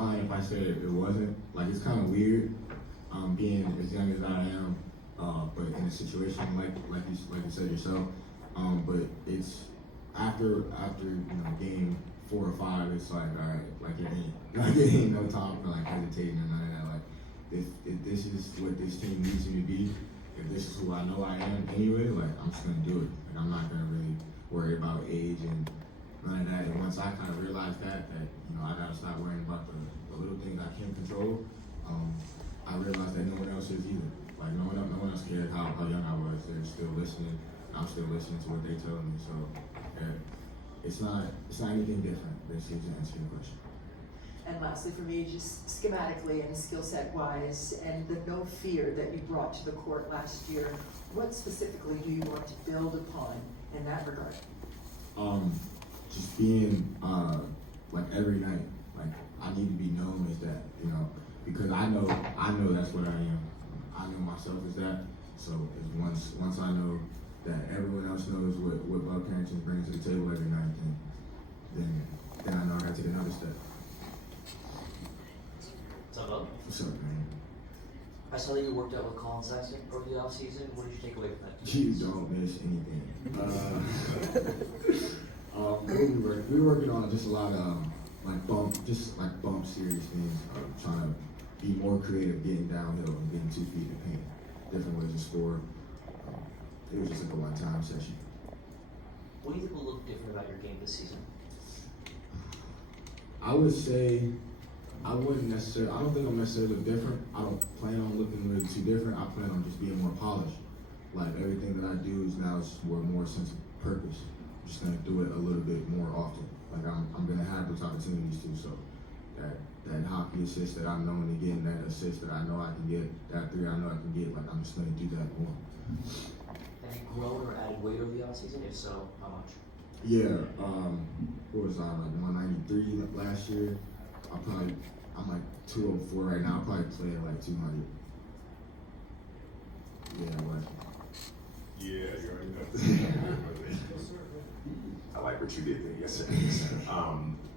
lying if I said it wasn't. Like, it's kind of weird, being as young as I am, but in a situation like you said yourself. But it's after game 4 or 5, it's like, all right, like it ain't no time for like hesitating or none of that. Like, if this is what this team needs me to be, if this is who I know I am anyway, like, I'm just gonna do it. Like, I'm not gonna really worry about age and none of that. And once I kind of realized that I gotta stop worrying about the little things I can't control, I realized that no one else is either. Like, no one else cared how young I was. They're still listening. I'm still listening to what they tell me. So it's not anything different. This seems to answer your question. And lastly, for me, just schematically and skill set wise, and the no fear that you brought to the court last year, what specifically do you want to build upon in that regard? Just being like every night, like I need to be known as that, because I know that's what I am. I know myself as that. So once I know that everyone else knows what Bub Carrington brings to the table every night, then I know I gotta take another step. What's up, Bub? What's up, man? I saw that you worked out with Colin Sexton over the offseason. What did you take away from that? You don't miss anything. We were working on just a lot of bump serious things, trying to be more creative, getting downhill and getting 2 feet in the paint, different ways to score. It was just like a one-time session. What do you think will look different about your game this season? I would say I don't think I'm necessarily different. I don't plan on looking really too different. I plan on just being more polished. Like, everything that I do is now for more sense of purpose. I'm just gonna do it a little bit more often. Like, I'm gonna have those opportunities too. So that hockey assist that I'm known to get, and that assist that I know I can get, that 3 I know I can get, like, I'm just gonna do that more. Have you grown or added weight over the offseason? If so, how much? Yeah, what was I, like 193 last year? I'm like 204 right now. I'll probably play at like 200. Yeah, what? Yeah, you already know. I like what you did there. Yes, sir. Yes, sir.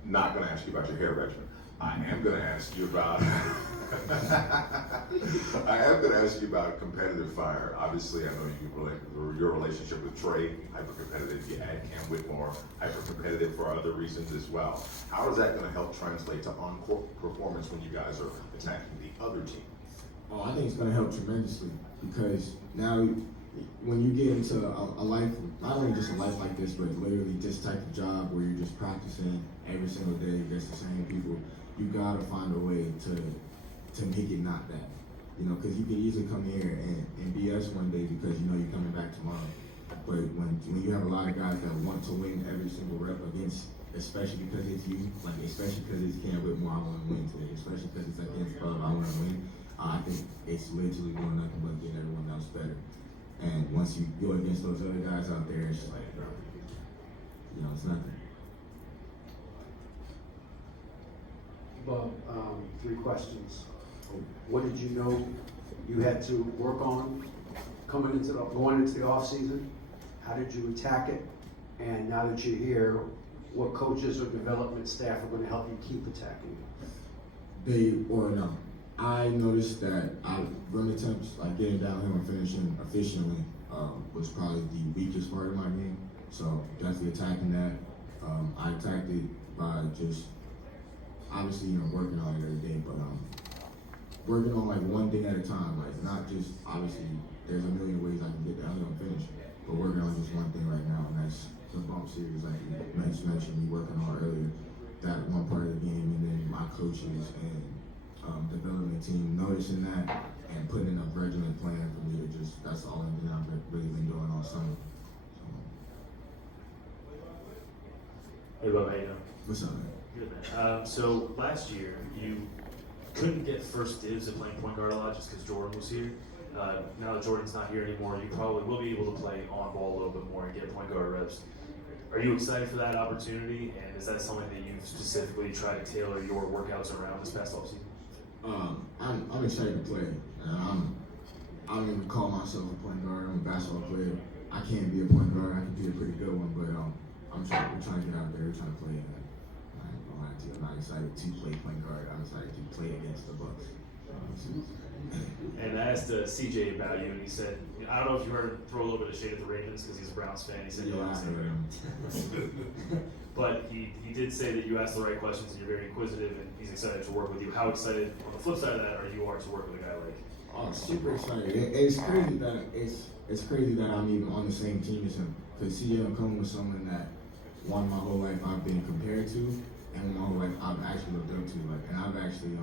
Not going to ask you about your hair regimen. I am going to ask you about. Competitive fire. Obviously, I know your relationship with Trey, hyper competitive. You add Cam Whitmore, hyper competitive for other reasons as well. How is that going to help translate to on-court performance when you guys are attacking the other team? Oh, I think it's going to help tremendously, because now when you get into a life, not only just a life like this, but literally this type of job where you're just practicing every single day against the same people, you gotta find a way to make it not that. Because you can easily come here and BS one day because you're coming back tomorrow. But when you have a lot of guys that want to win every single rep against, especially because it's you, like especially because it's Cam Whitmore, I want to win today, especially because it's against Bub, I want to win. I think it's literally doing nothing but getting everyone else better. And once you go against those other guys out there, it's just like, it's nothing. Bub, 3 questions. What did you know you had to work on going into the off season? How did you attack it? And now that you're here, what coaches or development staff are going to help you keep attacking it? I noticed that run attempts, like getting downhill and finishing efficiently, was probably the weakest part of my game. So definitely attacking that. I attacked it by just obviously working on it every day, but working on like one thing at a time. Like, not just obviously there's a million ways I can get downhill and finish, but working on just one thing right now, and that's the bump series, like you mentioned me working on earlier. That one part of the game, and then my coaches and development team noticing that and putting a regimen plan for me to that's the only thing I've really been doing all summer. Hey, Bub, how you doing? What's up, man? Good, man. So last year, you couldn't get first dibs at playing point guard a lot just because Jordan was here. Now that Jordan's not here anymore, you probably will be able to play on ball a little bit more and get point guard reps. Are you excited for that opportunity, and is that something that you've specifically tried to tailor your workouts around this past offseason? I'm excited to play. I don't even call myself a point guard. I'm a basketball player. I can't be a point guard. I can be a pretty good one, but we're trying to get out there. We're trying to play. I'm not excited to play point guard. I'm excited play against the Bucks. And I asked CJ about you, and he said, I don't know if you heard him throw a little bit of shade at the Ravens because he's a Browns fan. He said, Yeah, I heard him. But he did say that you asked the right questions and you're very inquisitive, and he's excited to work with you. How excited, on the flip side of that, are you to work with a guy like? Oh, super excited! It's crazy that it's crazy that I'm even on the same team as him. Because CJ McCollum was someone that one my whole life I've been compared to, and my whole life I've actually looked up to. Like, and I've actually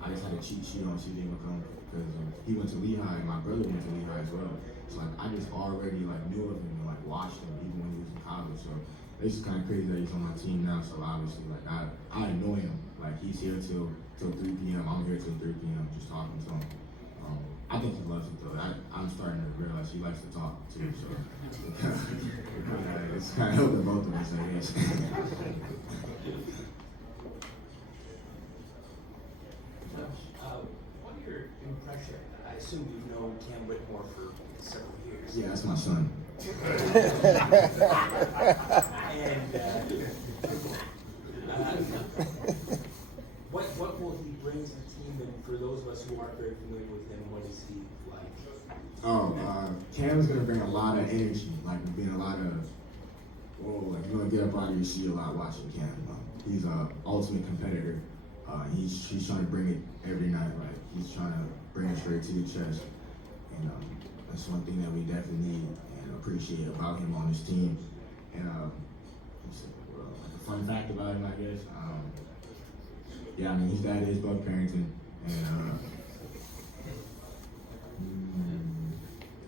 I just had a cheat sheet on CJ McCollum because he went to Lehigh and my brother went to Lehigh as well. So like I just already like knew of him and like watched him even when he was in college. So it's just kind of crazy that he's on my team now. So obviously like I annoy him. Like he's here till 3 p.m. I'm here till 3 p.m. just talking to him. I think he loves it though. I'm starting to realize he likes to talk too. So it's kind of helping both of us, I guess. What are your impression? I assume you've known Cam Whitmore for several years. Yeah, that's my son. And what will he bring to the team? And for those of us who aren't very familiar with him, what is he like? Cam's gonna bring a lot of energy, like being a lot of, like you're gonna get up out of your seat a lot watching Cam. He's an ultimate competitor. He's trying to bring it every night, like he's trying to bring it straight to your chest. And that's one thing that we definitely need and appreciate about him on this team. And like a fun fact about him, I guess. Yeah, I mean his dad is Bub Carrington, and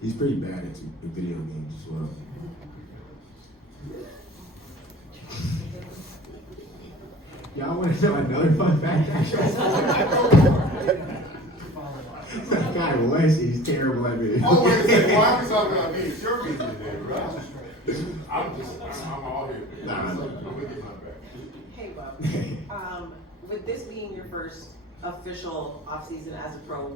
he's pretty bad at video games as well. Y'all want to know another fun fact? That guy Wes is terrible at video. Oh, wait a second. Why are we talking about me? It's your business today, right? I'm all here. Nah. I'm with you, my back. Hey, Bub. With this being your first official offseason as a pro,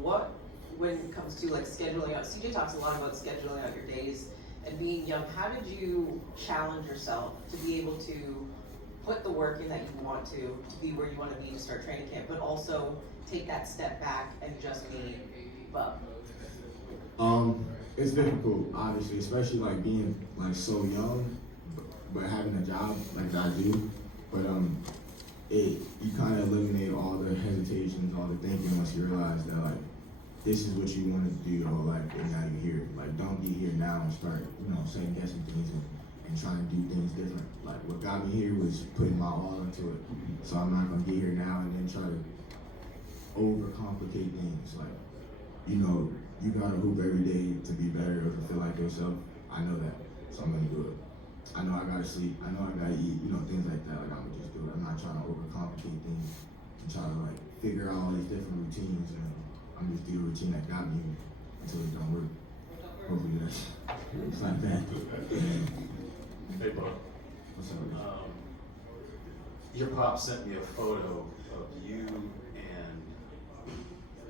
when it comes to like scheduling out, CJ talks a lot about scheduling out your days and being young, how did you challenge yourself to be able to put the work in that you want to be where you want to be to start training camp, but also take that step back and just be Bub? It's difficult, obviously, especially like being like so young, but having a job like that I do. But you kind of eliminate all the hesitations, all the thinking once you realize that like this is what you want to do your whole life, and now you're here. Like don't be here now and start second guessing things and trying to do things different. Like what got me here was putting my all into it. So I'm not gonna get here now and then try to overcomplicate things. Like you gotta hoop every day to be better or to feel like yourself. I know that, so I'm gonna do it. I know I gotta sleep. I know I gotta eat. Things like that. Like I'm gonna just do it. I'm not trying to overcomplicate things and try to like figure out all these different routines. And I'm just do a routine that got me here until it don't work. Hopefully it's not bad. Hey, Bub. What's up? Your pop sent me a photo of you and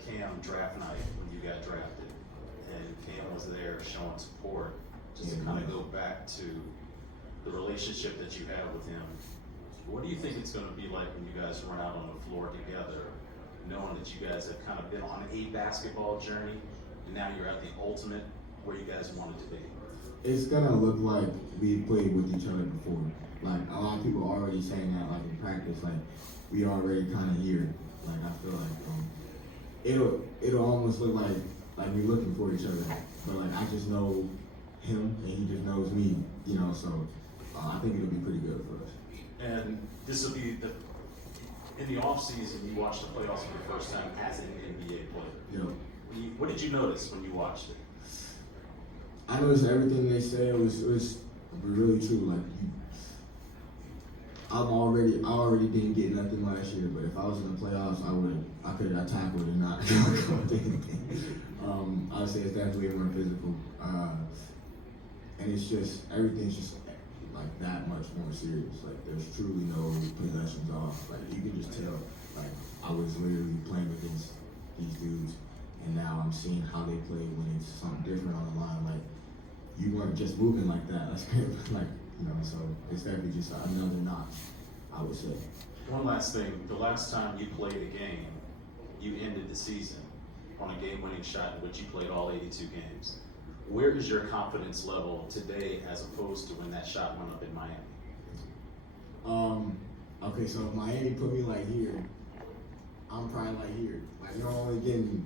Cam draft night when you got drafted, and Cam was there showing support. Just to kind of go back to the relationship that you have with him, what do you think it's going to be like when you guys run out on the floor together, knowing that you guys have kind of been on a basketball journey, and now you're at the ultimate where you guys wanted to be? It's gonna look like we played with each other before. Like a lot of people are already saying that, like in practice, like we already kind of here. Like I feel like it'll almost look like we're looking for each other. But like I just know him and he just knows me, So I think it'll be pretty good for us. And this will be in the off season. You watched the playoffs for the first time as an NBA player. What did you notice when you watched it? I noticed everything they said was really true. Like I already didn't get nothing last year, but if I was in the playoffs, I could have tackled and not come with anything. I would say it's definitely more physical, and it's just everything's just like that much more serious. Like there's truly no possessions off. Like you can just tell. Like I was literally playing against these dudes, and now I'm seeing how they play when it's something different on the line. Like you weren't just moving like that. That's great. So it's definitely just another notch, I would say. One last thing, the last time you played a game, you ended the season on a game-winning shot in which you played all 82 games. Where is your confidence level today as opposed to when that shot went up in Miami? Okay, so if Miami put me like here, I'm probably like here. Like, you're only getting,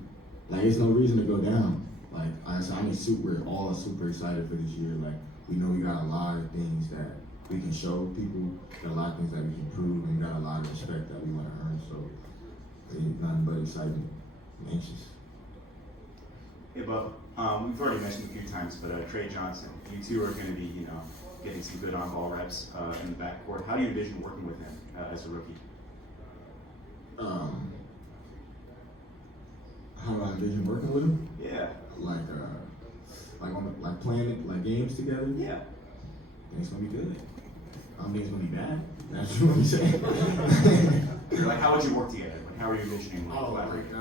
like, there's no reason to go down. Like, honestly, I'm all super excited for this year. Like, we know we got a lot of things that we can show people, got a lot of things that we can prove, and we got a lot of respect that we want to earn. So, it's nothing but excitement. I'm anxious. Hey, Bub. We've already mentioned a few times, but Trey Johnson, you two are going to be, getting some good on-ball reps in the backcourt. How do you envision working with him as a rookie? How do I envision working with him? Yeah. Like playing like games together? Yeah. I think it's gonna be good. I don't think it's gonna be bad. That's what I'm saying. Like, how would you work together? Like, how are you envisioning collaborating?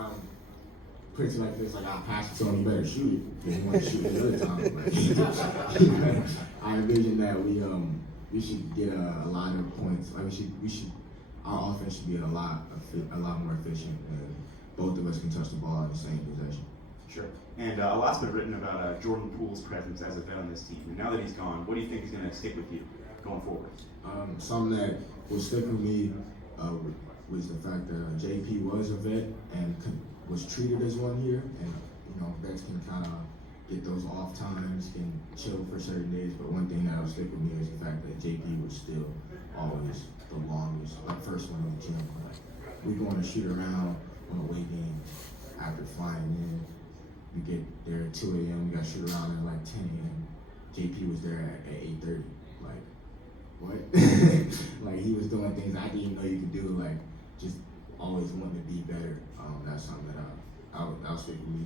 Put it like this, like I'll pass it to him, you better shoot it. Because you want to shoot it the other time. I envision that we should get a lot of points. Like our offense should be a lot more efficient, and both of us can touch the ball in the same possession. Sure. And a lot's been written about Jordan Poole's presence as a vet on this team. And now that he's gone, what do you think is going to stick with you going forward? Something that will stick with me was the fact that JP was a vet and was treated as one here, and vets can kind of get those off times, can chill for certain days. But one thing that will stick with me is the fact that JP was still always the longest, like first one in the gym. Like, we going to shoot around on a weight game after flying in. We get there at 2 a.m. We got to shoot around at like 10 a.m. JP was there at 8:30. Like, what? Like, he was doing things I didn't even know you could do. Like, just always wanting to be better. That's something that I'll stick with me.